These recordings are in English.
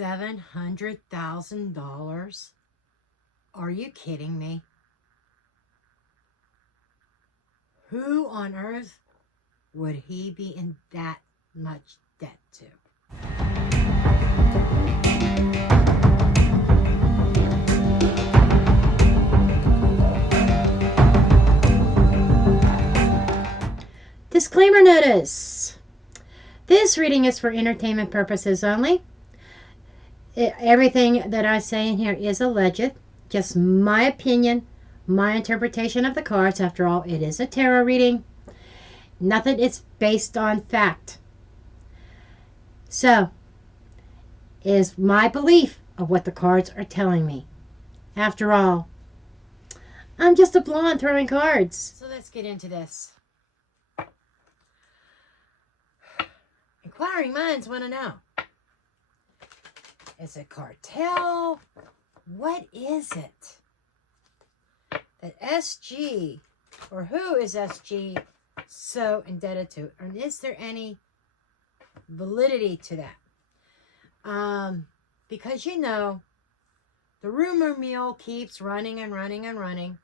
$700,000? Are you kidding me? Who on earth would he be in that much debt to? Disclaimer notice. This reading is for entertainment purposes only. Everything that I say in here is alleged. Just my opinion, my interpretation of the cards. After all, it is a tarot reading. Nothing is based on fact. So, it is my belief of what the cards are telling me. After all, I'm just a blonde throwing cards. So let's get into this. Inquiring minds want to know. Is it cartel? What is it that SG, or who is SG so indebted to? And is there any validity to that? Because you know, the rumor mill keeps running and running and running.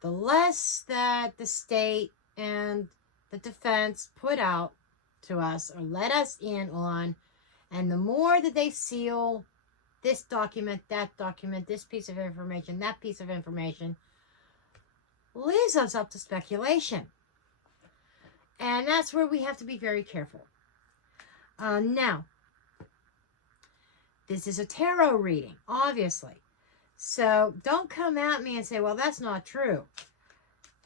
The less that the state and the defense put out to us or let us in on, and the more that they seal this document, that document, this piece of information, that piece of information, leaves us up to speculation. And that's where we have to be very careful. Now, this is a tarot reading, obviously. So don't come at me and say, well, that's not true.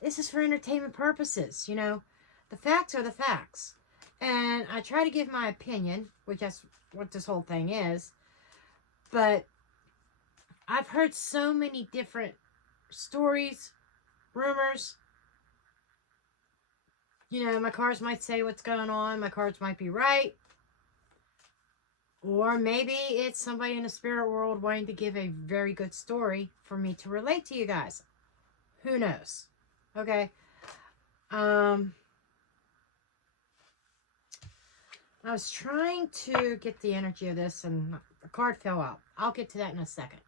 This is for entertainment purposes. You know, the facts are the facts. And I try to give my opinion, which is what this whole thing is. But I've heard so many different stories, rumors. You know, my cards might say what's going on. My cards might be right. Or maybe it's somebody in the spirit world wanting to give a very good story for me to relate to you guys. Who knows? Okay. I was trying to get the energy of this and the card fell out. I'll get to that in a second.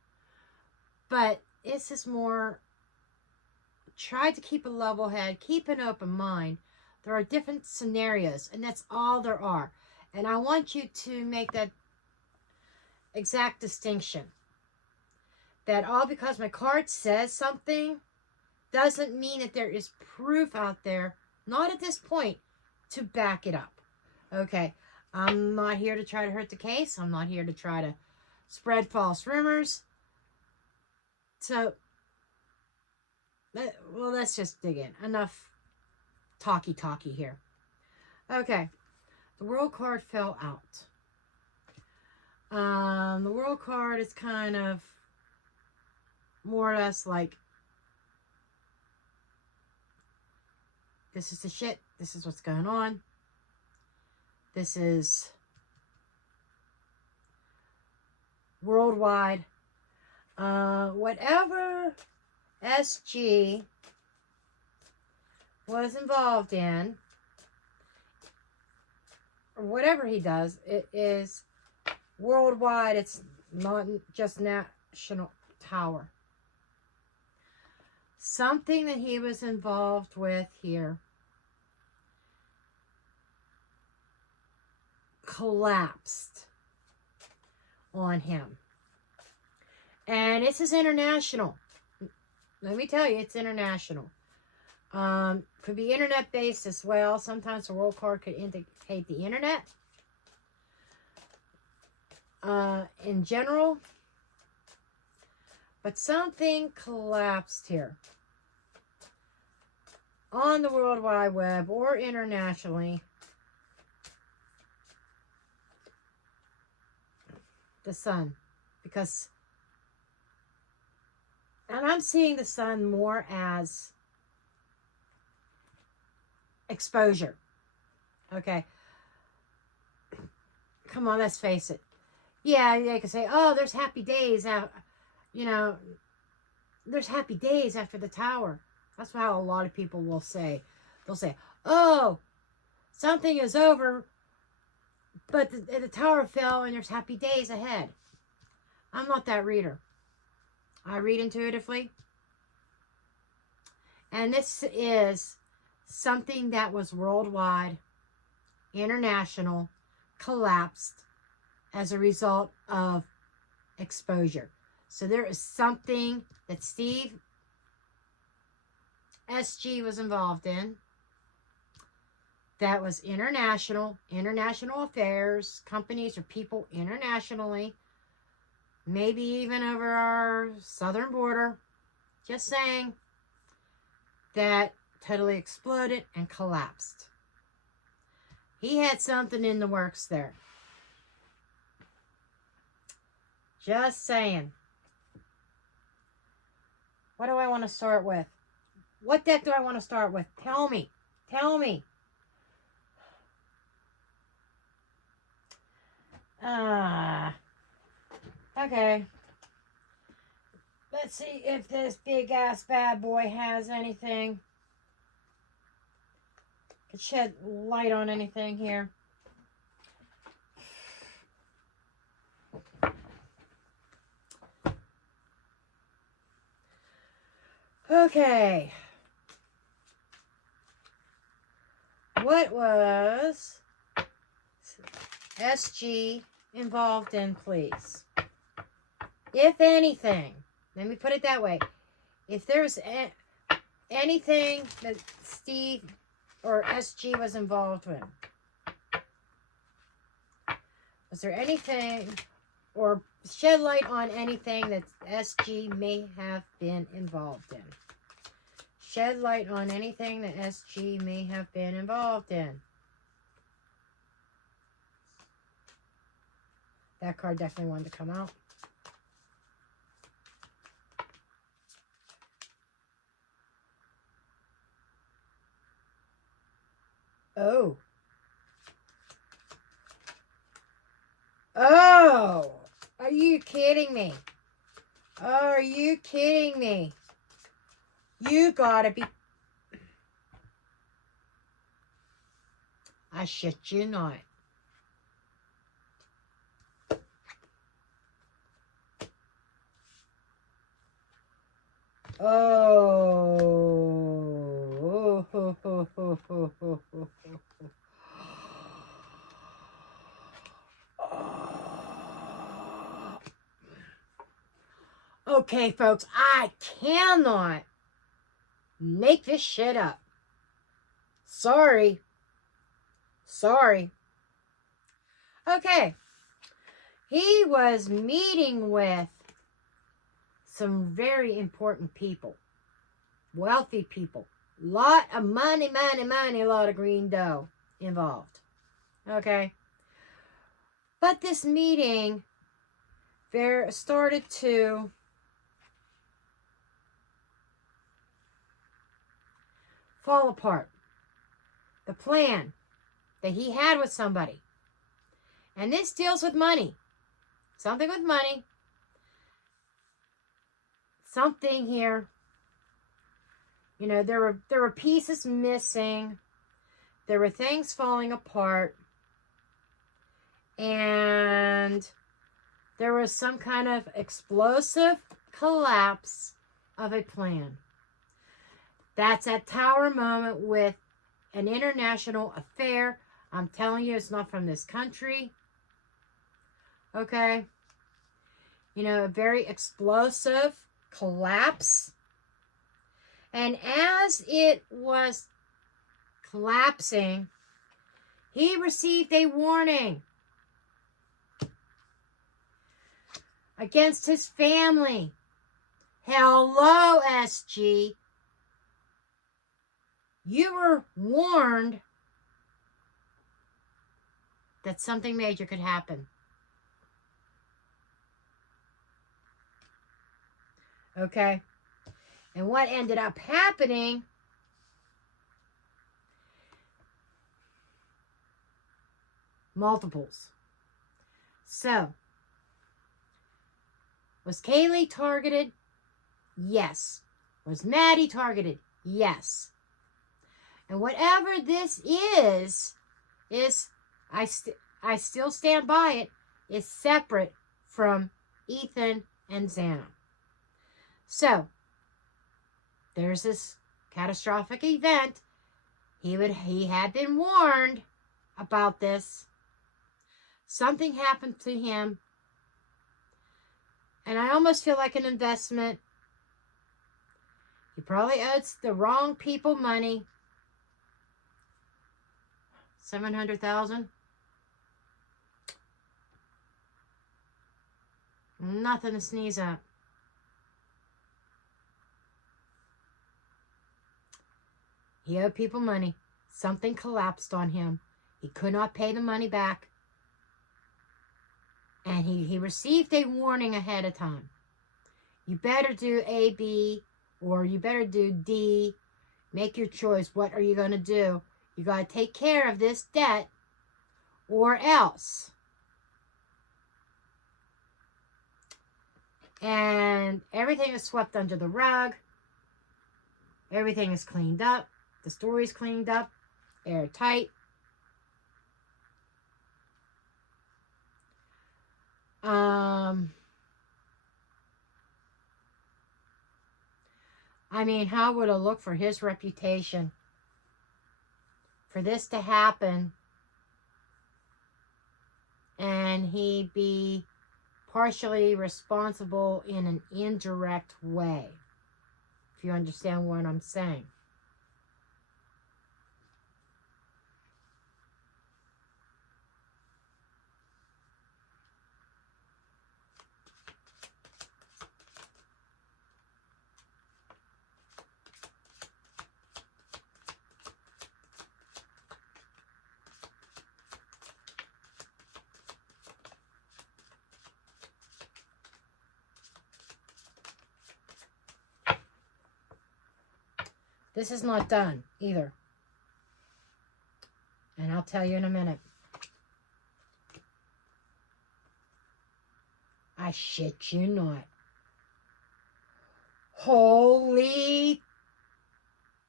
But it's just more, try to keep a level head, keep an open mind. There are different scenarios, and that's all there are. And I want you to make that exact distinction. That all because my card says something doesn't mean that there is proof out there, not at this point, to back it up. Okay, I'm not here to try to hurt the case. I'm not here to try to spread false rumors. So, well, let's just dig in. Enough talky here. Okay, the World card fell out. The World card is kind of more or less like, this is the shit. This is what's going on. This is worldwide. Whatever SG was involved in, or whatever he does, it is worldwide. It's not just national tower. Something that he was involved with here collapsed on him. And this is international. Let me tell you, it's international. Could be internet based as well. Sometimes the World card could indicate the internet. In general. But something collapsed here. On the World Wide Web or internationally. The sun. Because, and I'm seeing the sun more as exposure. Okay. Come on, let's face it. Yeah, they can say, oh, there's happy days. You know, there's happy days after the tower. That's how a lot of people will say. They'll say, oh, something is over, But the tower fell and there's happy days ahead. I'm not that reader. I read intuitively. And this is something that was worldwide, international, collapsed as a result of exposure. So there is something that Steve SG was involved in that was international affairs, companies or people internationally, maybe even over our southern border, just saying, that totally exploded and collapsed. He had something in the works there. Just saying. What do I want to start with? What deck do I want to start with? Tell me. Tell me. Okay. Let's see if this big ass bad boy has anything. Could shed light on anything here. Okay. What was SG involved in, please? If anything, let me put it that way. If there's anything that Steve or SG was involved in, was there anything, or shed light on anything that SG may have been involved in? Shed light on anything that SG may have been involved in. That card definitely wanted to come out. Oh. Oh. Are you kidding me? Are you kidding me? You gotta be... I shit you not. Oh. Okay, folks, I cannot make this shit up. Sorry. Sorry. Okay. He was meeting with some very important people. Wealthy people. Lot of money, a lot of green dough involved. Okay. But this meeting there started to fall apart. The plan that he had with somebody. And this deals with money. Something with money. Something here. You know, there were pieces missing. There were things falling apart. And there was some kind of explosive collapse of a plan. That's that tower moment with an international affair. I'm telling you, it's not from this country. Okay? You know, a very explosive collapse. And as it was collapsing, he received a warning against his family. Hello, SG. You were warned that something major could happen. Okay? And what ended up happening, multiples. So, was Kaylee targeted? Yes. Was Maddie targeted? Yes. And whatever this is I still stand by it, is separate from Ethan and Xana. So, there's this catastrophic event. He had been warned about this. Something happened to him. And I almost feel like an investment. He probably owes the wrong people money. $700,000. Nothing to sneeze at. He owed people money. Something collapsed on him. He could not pay the money back. And he received a warning ahead of time. You better do A, B, or you better do D. Make your choice. What are you going to do? You got to take care of this debt or else. And everything is swept under the rug. Everything is cleaned up. The story's cleaned up. Airtight. I mean, how would it look for his reputation for this to happen and he be partially responsible in an indirect way? If you understand what I'm saying. This is not done either. And I'll tell you in a minute. I shit you not. Holy...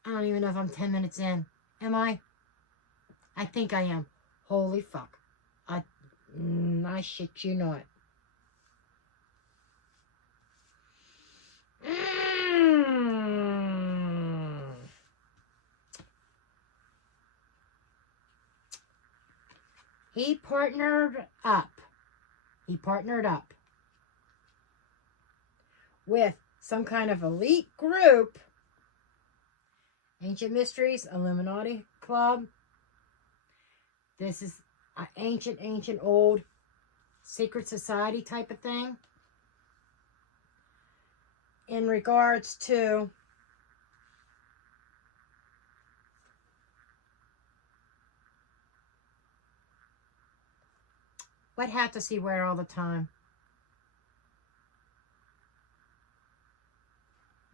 I don't even know if I'm 10 minutes in. Am I? I think I am. Holy fuck. I shit you not. He partnered up. With some kind of elite group. Ancient Mysteries, Illuminati Club. This is an ancient old secret society type of thing. In regards to what hat does he wear all the time?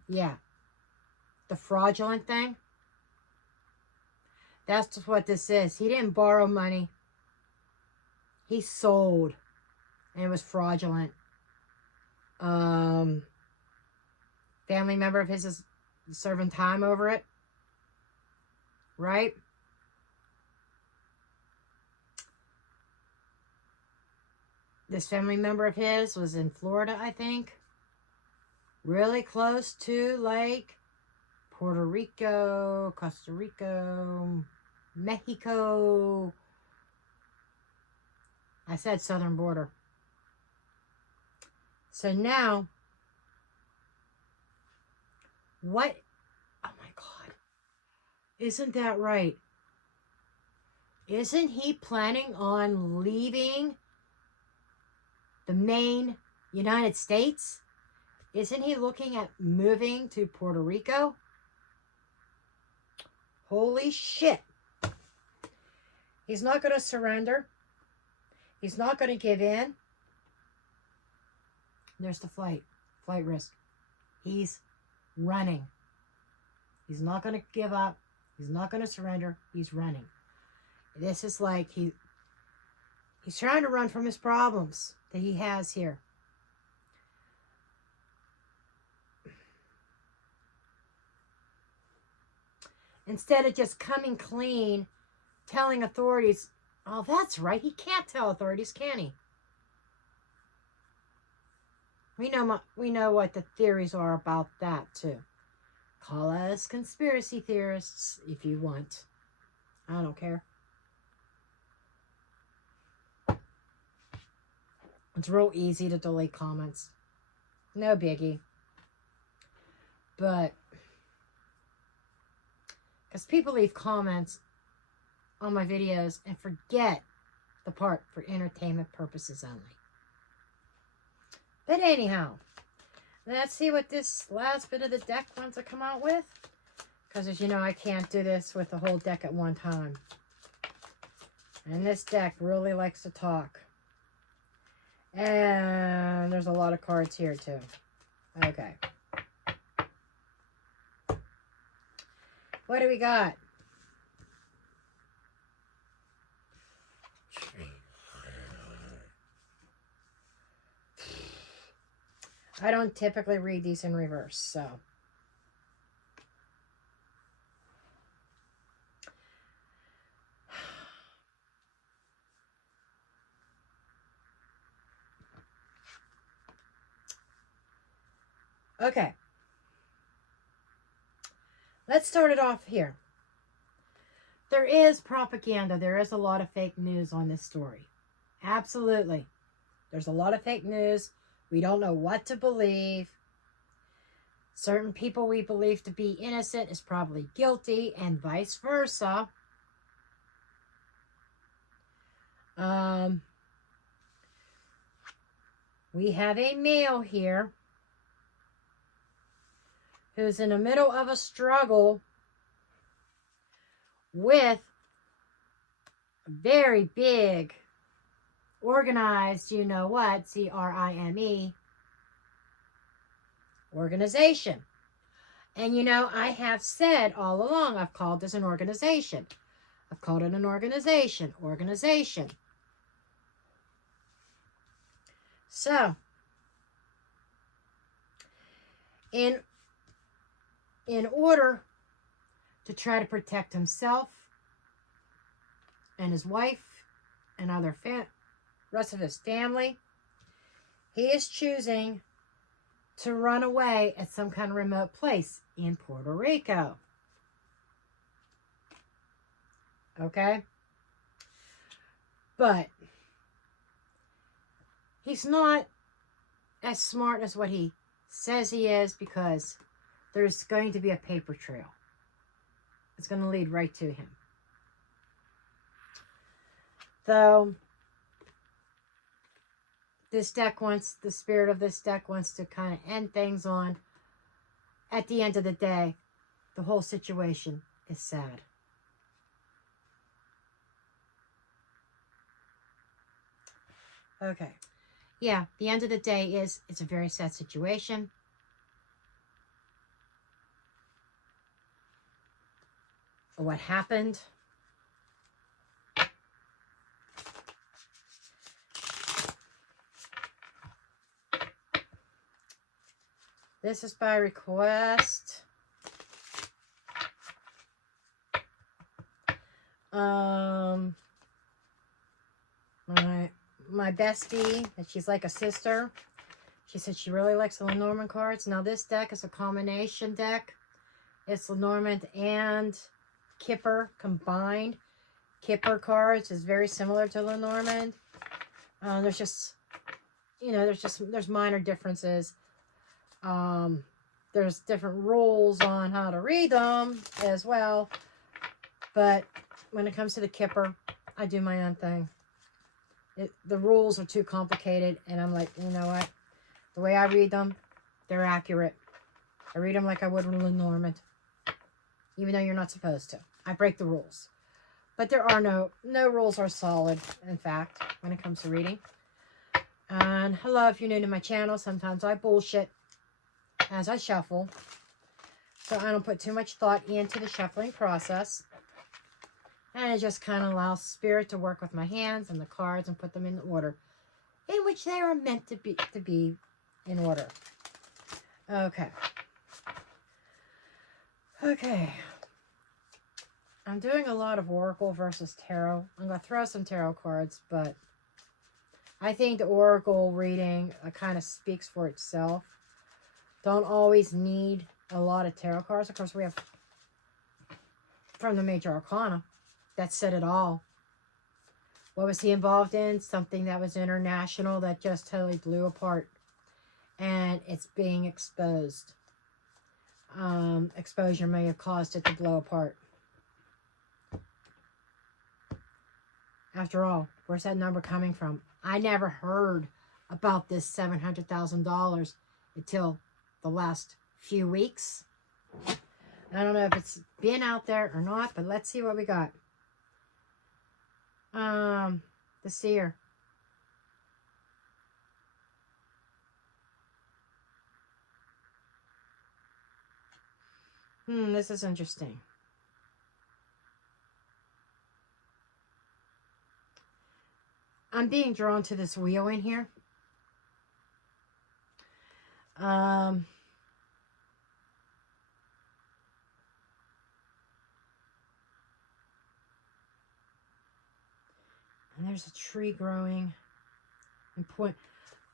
Yeah. The fraudulent thing. That's just what this is. He didn't borrow money. He sold. And it was fraudulent. Family member of his is serving time over it. Right? This family member of his was in Florida, I think. Really close to, like, Puerto Rico, Costa Rica, Mexico. I said southern border. So now, what? Oh my God. Isn't that right? Isn't he planning on leaving the main United States? Isn't he looking at moving to Puerto Rico? Holy shit. He's not going to surrender. He's not going to give in. There's the flight risk. He's running. He's not going to give up. He's not going to surrender. He's running. This is like he's trying to run from his problems that he has here. Instead of just coming clean, telling authorities, Oh, that's right. He can't tell authorities, can he? We know what the theories are about that, too. Call us conspiracy theorists if you want. I don't care. It's real easy to delete comments. No biggie. But, because people leave comments on my videos and forget the part for entertainment purposes only. But anyhow, let's see what this last bit of the deck wants to come out with. Because as you know, I can't do this with the whole deck at one time. And this deck really likes to talk. And there's a lot of cards here too. Okay. What do we got? I don't typically read these in reverse, so. Okay. Let's start it off here. There is propaganda. There is a lot of fake news on this story. Absolutely. There's a lot of fake news. We don't know what to believe. Certain people we believe to be innocent is probably guilty, and vice versa. We have a male here who's in the middle of a struggle with a very big, organized, you know what, CRIME, organization. And you know, I have said all along, I've called this an organization. I've called it an organization. So, in order to try to protect himself and his wife and other rest of his family, he is choosing to run away at some kind of remote place in Puerto Rico. Okay? But he's not as smart as what he says he is, because there's going to be a paper trail. It's going to lead right to him. So, this deck wants, the spirit of this deck wants to kind of end things on, at the end of the day, the whole situation is sad. Okay. Yeah, the end of the day is, it's a very sad situation. What happened? This is by request. My bestie, and she's like a sister. She said she really likes the Lenormand cards. Now this deck is a combination deck. It's Lenormand and Kipper combined. Kipper cards is very similar to Lenormand. There's just, you know, there's minor differences. There's different rules on how to read them as well. But when it comes to the Kipper, I do my own thing. The rules are too complicated, and I'm like, you know what? The way I read them, they're accurate. I read them like I would with Lenormand, even though you're not supposed to. I break the rules. But there are no rules are solid, in fact, when it comes to reading. And hello, if you're new to my channel, sometimes I bullshit as I shuffle. So I don't put too much thought into the shuffling process. And it just kind of allows spirit to work with my hands and the cards and put them in the order in which they are meant to be in order. Okay. Okay. I'm doing a lot of Oracle versus Tarot. I'm going to throw some Tarot cards, but I think the Oracle reading kind of speaks for itself. Don't always need a lot of Tarot cards. Of course, we have from the Major Arcana. That said it all. What was he involved in? Something that was international that just totally blew apart. And it's being exposed. Exposure may have caused it to blow apart. After all, where's that number coming from? I never heard about this $700,000 until the last few weeks. I don't know if it's been out there or not, but let's see what we got. The Seer. This is interesting. I'm being drawn to this wheel in here. And there's a tree growing. And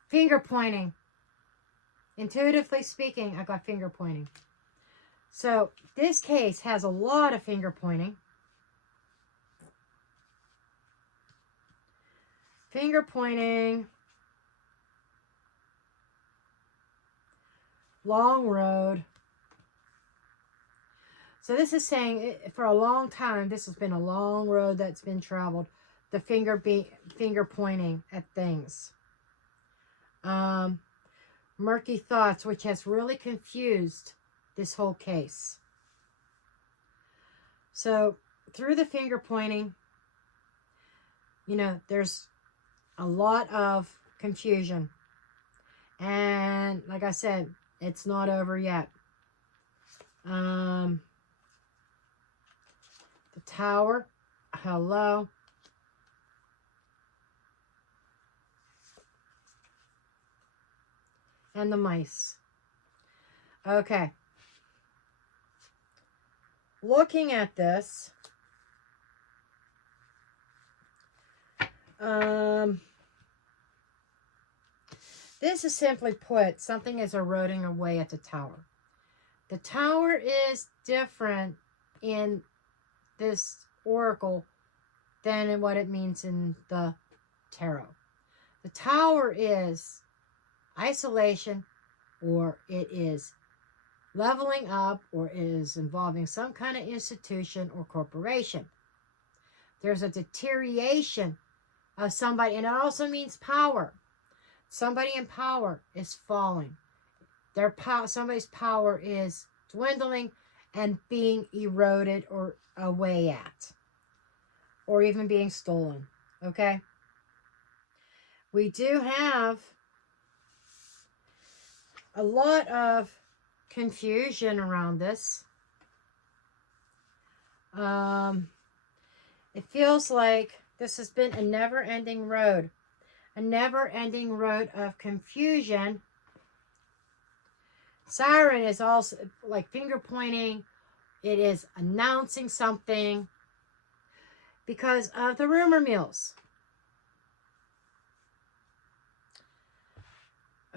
finger pointing. Intuitively speaking, I got finger pointing. So this case has a lot of finger pointing. Finger pointing. Long road. So this is saying for a long time, this has been a long road that's been traveled. The finger pointing at things. Murky thoughts, which has really confused this whole case. So through the finger pointing, you know, there's a lot of confusion. And like I said, it's not over yet. The Tower. Hello. And the Mice. Okay. Looking at this, this is simply put, something is eroding away at the Tower. The Tower is different in this oracle than in what it means in the tarot. The Tower is isolation, or it is leveling up, or it is involving some kind of institution or corporation. There's a deterioration of somebody, and it also means power. Somebody in power is falling. Somebody's power is dwindling and being eroded or away at, or even being stolen. Okay? We do have a lot of confusion around this. It feels like this has been a never-ending road. A never-ending road of confusion. Siren is also like finger pointing. It is announcing something because of the rumor mills.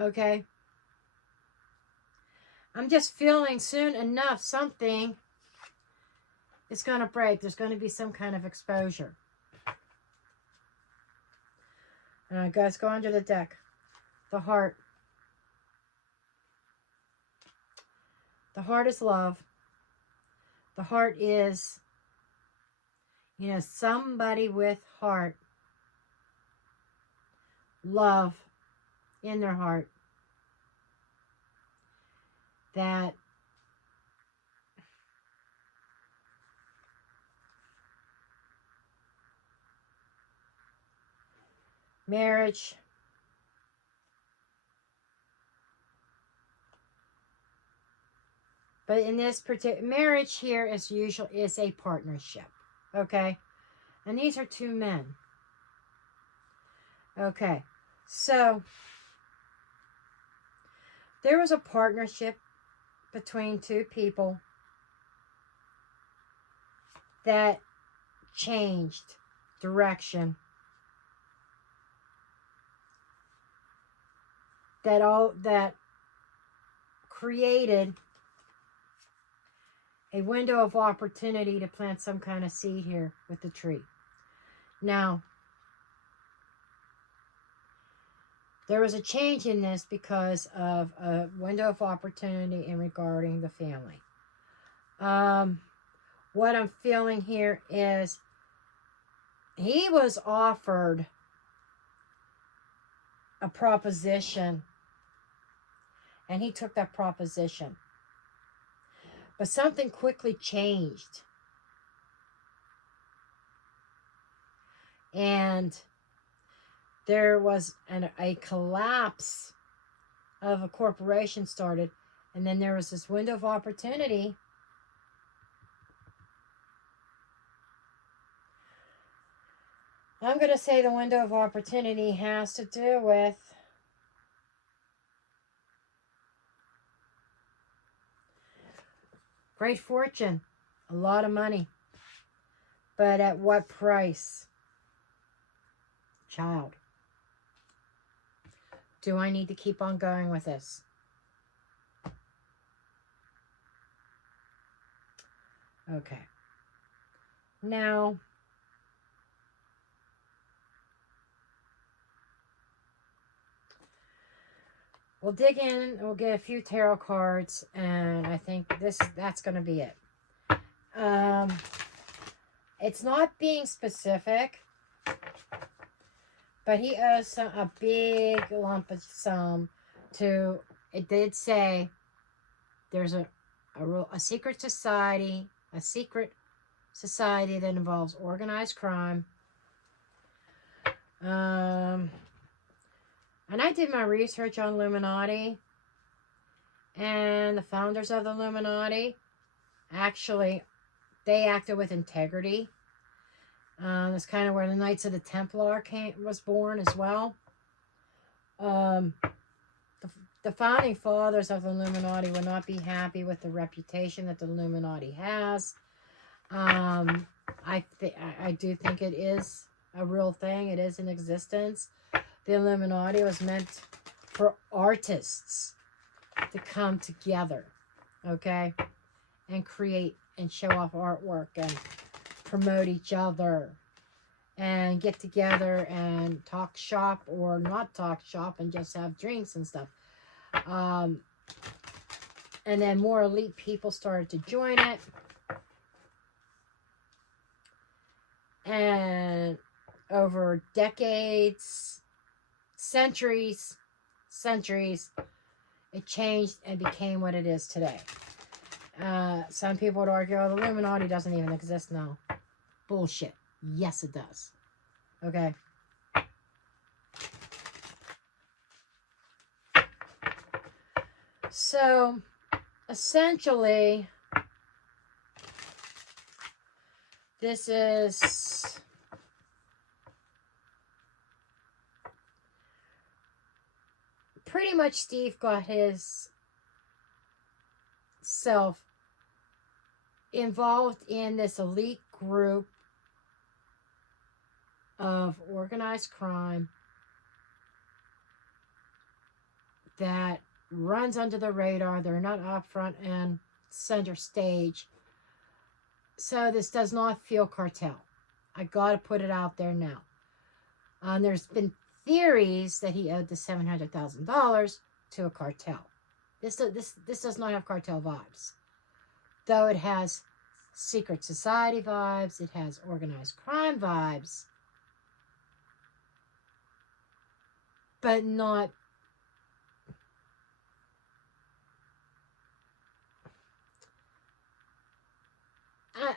Okay. I'm just feeling soon enough something is going to break. There's going to be some kind of exposure. Guys, go under the deck. The Heart. The Heart is love. The Heart is, you know, somebody with heart. Love in their heart. That marriage, but in this particular marriage here is a partnership, okay? And these are two men. Okay, so there was a partnership between two people that changed direction. That created a window of opportunity to plant some kind of seed here with the tree. Now, there was a change in this because of a window of opportunity in regarding the family. What I'm feeling here is he was offered a proposition, and he took that proposition. But something quickly changed. And there was a collapse of a corporation started. And then there was this window of opportunity. I'm going to say the window of opportunity has to do with great fortune, a lot of money. But at what price? Child. Do I need to keep on going with this? Okay. Now, we'll dig in, we'll get a few tarot cards, and I think that's going to be it. It's not being specific, but he owes a big lump of sum to, it did say there's a secret society, that involves organized crime. And I did my research on Illuminati, and the founders of the Illuminati, actually, they acted with integrity. That's kind of where the Knights of the Templar was born as well. The founding fathers of the Illuminati would not be happy with the reputation that the Illuminati has. I do think it is a real thing. It is in existence. The Illuminati was meant for artists to come together, okay, and create and show off artwork and promote each other and get together and talk shop or not talk shop and just have drinks and stuff. And then more elite people started to join it. And over decades, centuries, it changed and became what it is today. Some people would argue, oh, the Illuminati doesn't even exist now. Bullshit. Yes, it does. Okay. So, essentially, this is pretty much Steve got his self involved in this elite group of organized crime that runs under the radar. They're not up front and center stage. So this does not feel cartel. I got to put it out there now. There's been theories that he owed the $700,000 to a cartel. This does not have cartel vibes. Though it has secret society vibes, it has organized crime vibes, but not.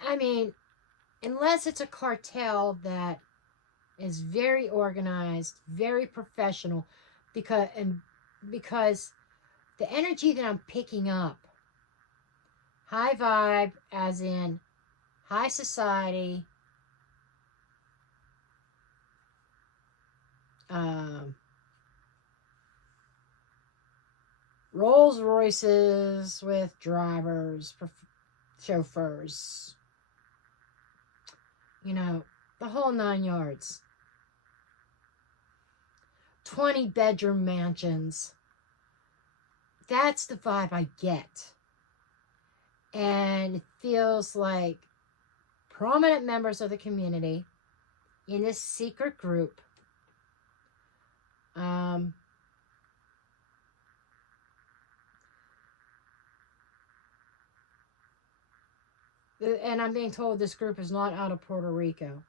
I mean, unless it's a cartel that is very organized, very professional, because the energy that I'm picking up, high vibe, as in high society, Rolls Royces with drivers, chauffeurs, you know, the whole 9 yards. 20-bedroom mansions. That's the vibe I get. And it feels like prominent members of the community in this secret group and I'm being told this group is not out of Puerto Rico.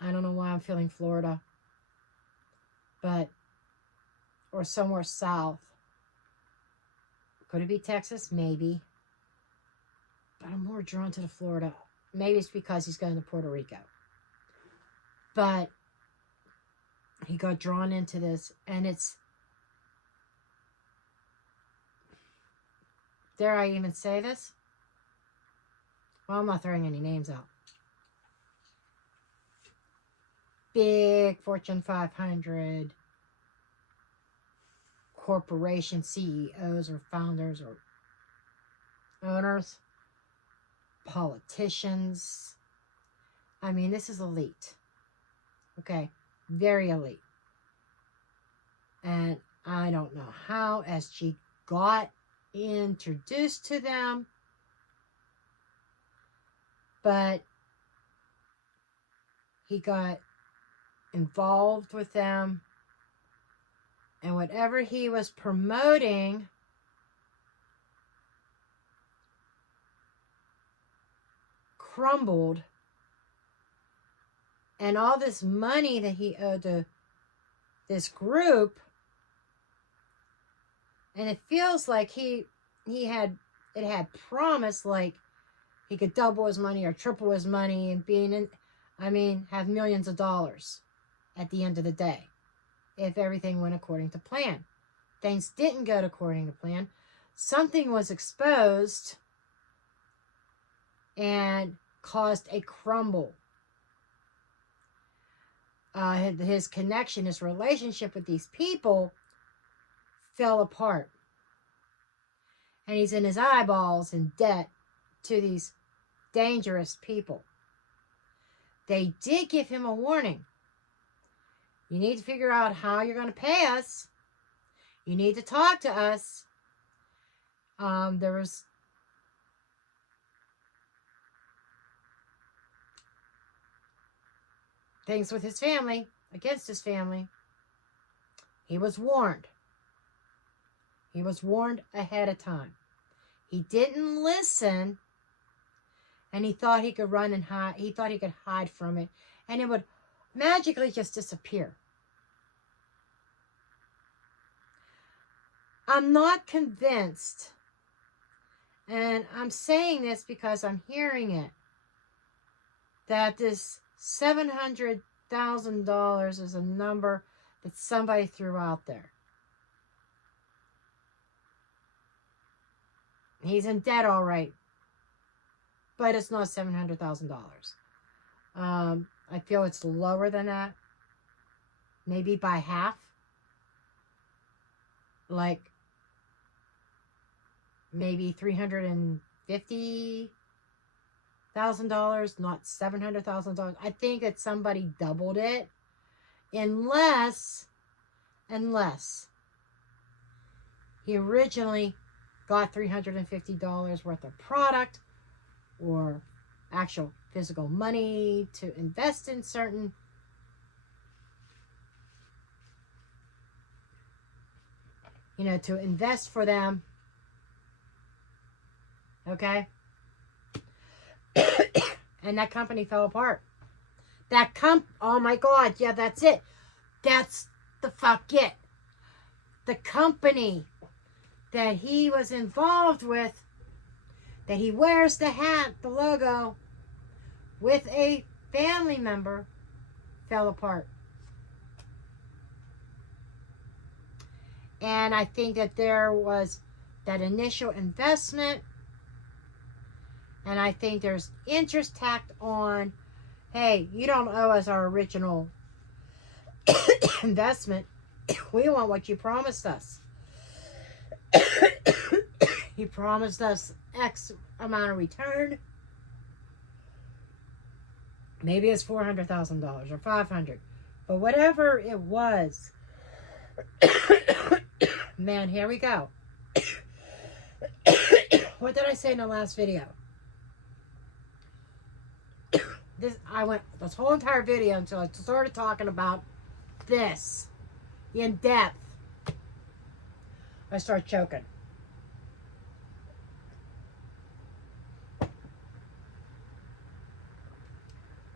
I don't know why I'm feeling Florida, but, or somewhere south. Could it be Texas? Maybe. But I'm more drawn to the Florida. Maybe it's because he's going to Puerto Rico. But he got drawn into this, and it's, dare I even say this? Well, I'm not throwing any names out. Big Fortune 500 corporation CEOs or founders or owners, politicians. I mean, this is elite. Okay, very elite. And I don't know how SG got introduced to them, but he got involved with them, and whatever he was promoting crumbled, and all this money that he owed to this group, and it feels like it had promised like he could double his money or triple his money and have millions of dollars at the end of the day if everything went according to plan. Things didn't go according to plan. Something was exposed and caused a crumble. His connection, his relationship with these people fell apart. And he's in his eyeballs in debt to these dangerous people. They did give him a warning. You need to figure out how you're going to pay us. You need to talk to us. There was things with his family, against his family. He was warned. He was warned ahead of time. He didn't listen, and he thought he could run and hide. He thought he could hide from it, and it would magically just disappear. I'm not convinced, and I'm saying this because I'm hearing it, that this $700,000 is a number that somebody threw out there. He's in debt, all right, but it's not $700,000. I feel it's lower than that, maybe by half. Like maybe $350,000, not $700,000. I think that somebody doubled it, unless he originally got $350 worth of product or actual physical money to invest in certain to invest for them. Okay? And that company fell apart. Oh my God, yeah, that's it. That's the fuck it. The company that he was involved with, that he wears the hat, the logo, with a family member, fell apart. And I think that there was that initial investment, and I think there's interest tacked on, hey, you don't owe us our original investment. We want what you promised us. He promised us X amount of return. Maybe it's $400,000 or $500,000. But whatever it was, man, here we go. What did I say in the last video? I went this whole entire video until I started talking about this in depth. I start choking.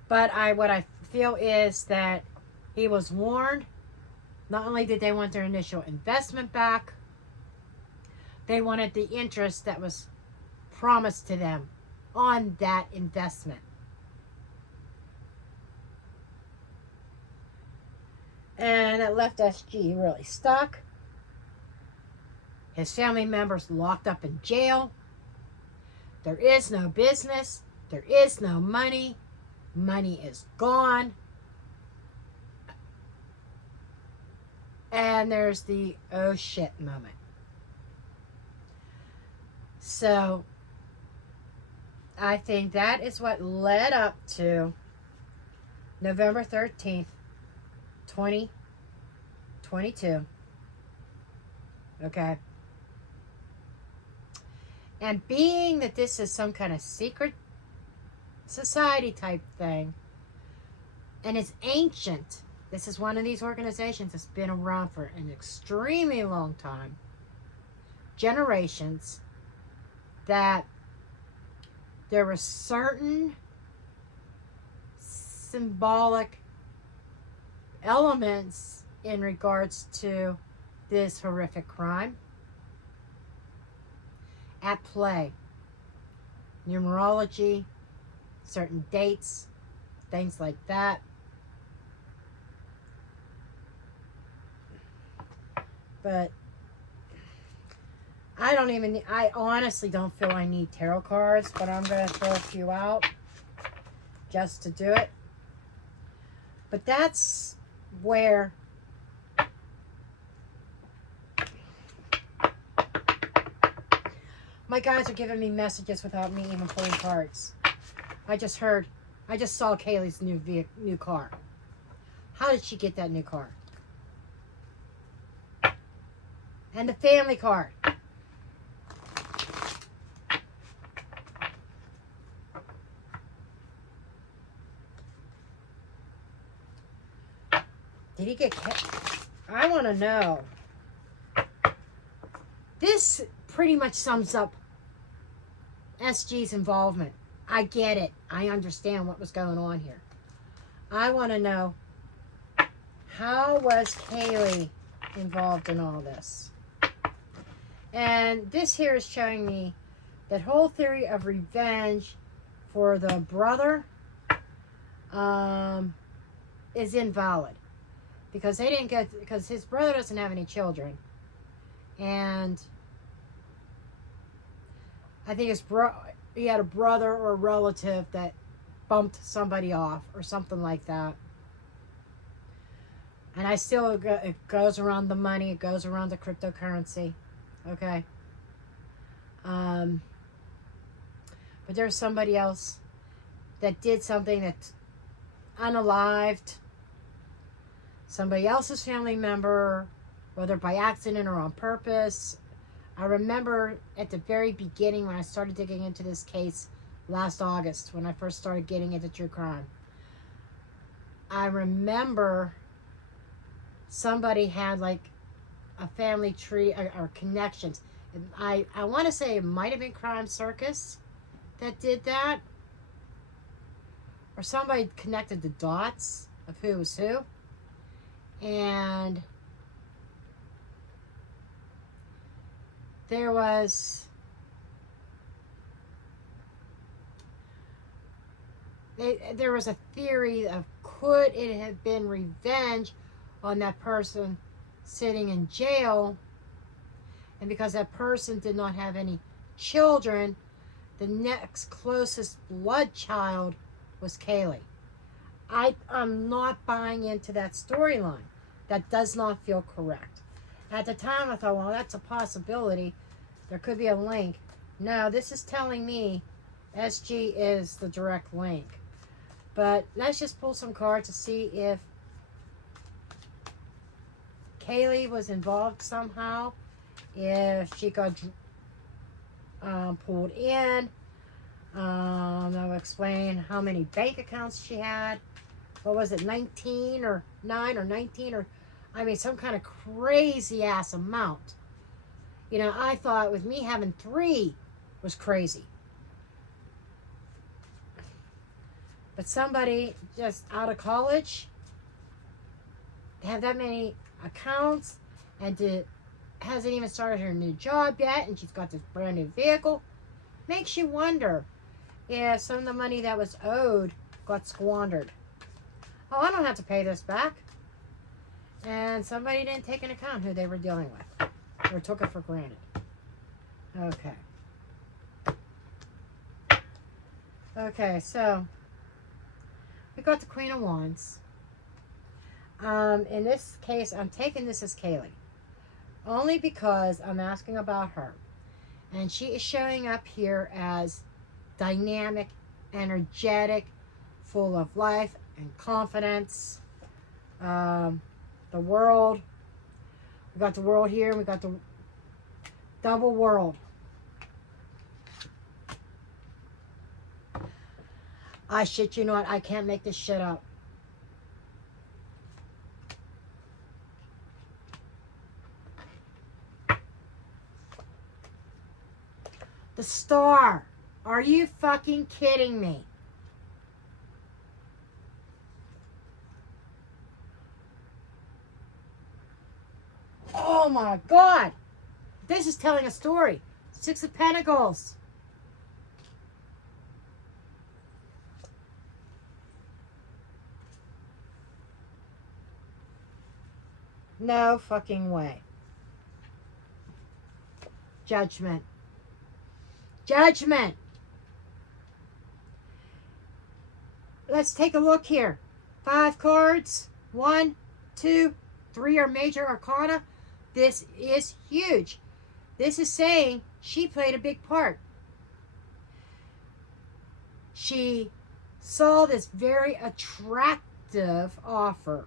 But what I feel is that he was warned. Not only did they want their initial investment back, they wanted the interest that was promised to them on that investment. And it left SG really stuck. His family members locked up in jail. There is no business. There is no money. Money is gone. And there's the oh shit moment. So I think that is what led up to November 13th, 2022. Okay. And being that this is some kind of secret society type thing, and it's ancient, this is one of these organizations that's been around for an extremely long time, generations, that there were certain symbolic elements in regards to this horrific crime at play. Numerology, certain dates, things like that. But I honestly don't feel I need tarot cards, but I'm going to throw a few out just to do it. But that's where my guys are giving me messages without me even pulling cards. I just saw Kaylee's new car. How did she get that new car? And the family card. Did he get... I want to know. This pretty much sums up SG's involvement. I get it. I understand what was going on here. I want to know, how was Kaylee involved in all this? And this here is showing me that whole theory of revenge for the brother is invalid. Because they didn't get, because his brother doesn't have any children. And I think he had a brother or a relative that bumped somebody off or something like that. And it goes around the money, it goes around the cryptocurrency. Okay. But there's somebody else that did something that's unalived somebody else's family member, whether by accident or on purpose. I remember at the very beginning when I started digging into this case last August, when I first started getting into true crime, I remember somebody had like a family tree or connections. I want to say it might have been Crime Circus that did that, or somebody connected the dots of who was who. And there was a theory of, could it have been revenge on that person sitting in jail, and because that person did not have any children, the next closest blood child was Kaylee. I'm not buying into that storyline. That does not feel correct. At the time, I thought, well, that's a possibility. There could be a link. No, this is telling me SG is the direct link. But let's just pull some cards to see if Kaylee was involved somehow. If she got pulled in. I'll explain how many bank accounts she had. What was it, 19 or 9 or 19 or, I mean, some kind of crazy ass amount. You know, I thought with me having 3 was crazy. But somebody just out of college, to have that many accounts and hasn't even started her new job yet, and she's got this brand new vehicle, makes you wonder if some of the money that was owed got squandered. Oh, I don't have to pay this back. And somebody didn't take into account who they were dealing with, or took it for granted. Okay. Okay, so we got the Queen of Wands. In this case, I'm taking this as Kaylee. Only because I'm asking about her. And she is showing up here as dynamic, energetic, full of life and confidence. The world. We got the world here. We got the double world. I shit you not. I can't make this shit up. The Star. Are you fucking kidding me? Oh my God. This is telling a story. 6 of Pentacles. No fucking way. Judgment. Judgment. Let's take a look here. 5 cards. 1, 2, 3 are major arcana. This is huge. This is saying she played a big part. She saw this very attractive offer.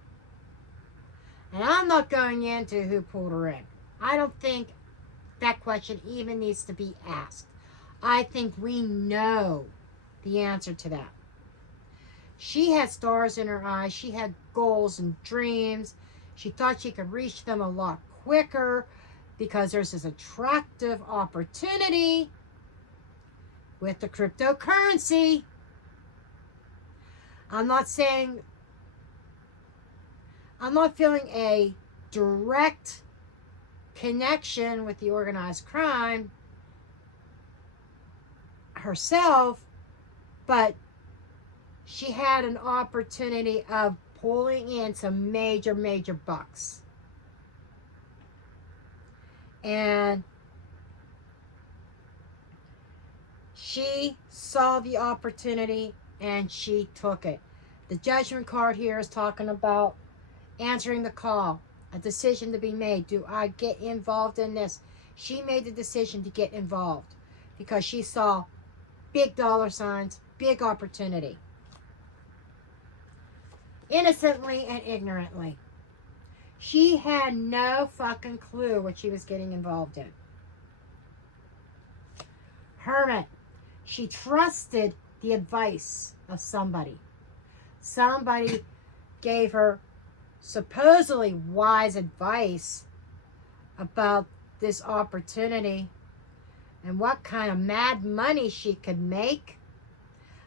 And I'm not going into who pulled her in. I don't think that question even needs to be asked. I think we know the answer to that. She had stars in her eyes. She had goals and dreams. She thought she could reach them a lot quicker because there's this attractive opportunity with the cryptocurrency. I'm not feeling a direct connection with the organized crime herself, but she had an opportunity of pulling in some major bucks. And she saw the opportunity and she took it. The Judgment card here is talking about answering the call, a decision to be made. Do I get involved in this? She made the decision to get involved because she saw big dollar signs, big opportunity. Innocently and ignorantly. She had no fucking clue what she was getting involved in. Hermit. She trusted the advice of somebody. Somebody gave her supposedly wise advice about this opportunity and what kind of mad money she could make,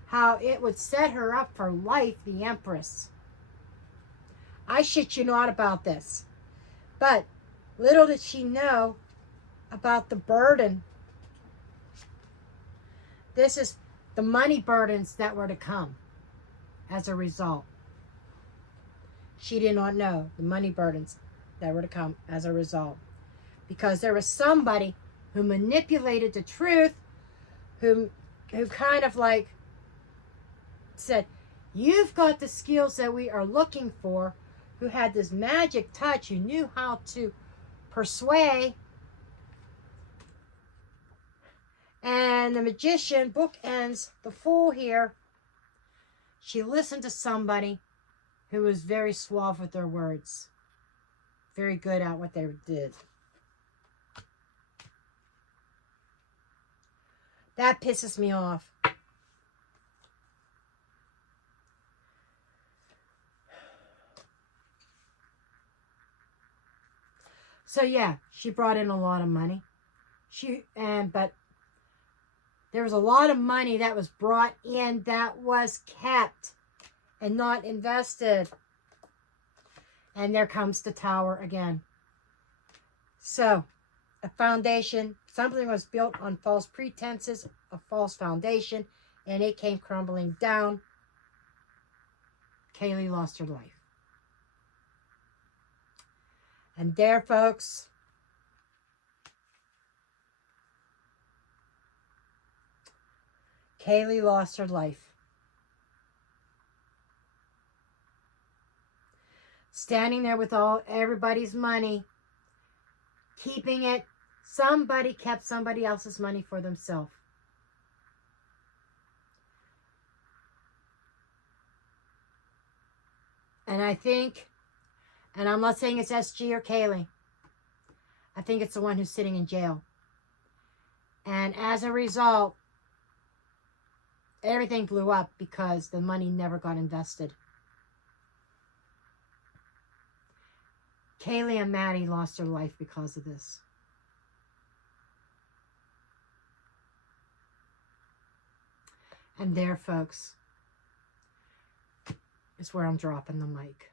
how it would set her up for life, the Empress. I shit you not about this. But little did she know about the burden. This is the money burdens that were to come as a result. She did not know the money burdens that were to come as a result. Because there was somebody who manipulated the truth, who kind of like said, you've got the skills that we are looking for, who had this magic touch, who knew how to persuade. And the Magician bookends the Fool here. She listened to somebody who was very suave with their words. Very good at what they did. That pisses me off. So yeah, she brought in a lot of money. But there was a lot of money that was brought in that was kept and not invested. And there comes the tower again. So, a foundation, something was built on false pretenses, a false foundation, and it came crumbling down. Kaylee lost her life. And there, folks, Kaylee lost her life. Standing there with everybody's money, keeping it. Somebody kept somebody else's money for themselves. And I think, and I'm not saying it's SG or Kaylee, I think it's the one who's sitting in jail. And as a result, everything blew up because the money never got invested. Kaylee and Maddie lost their life because of this. And there, folks, is where I'm dropping the mic.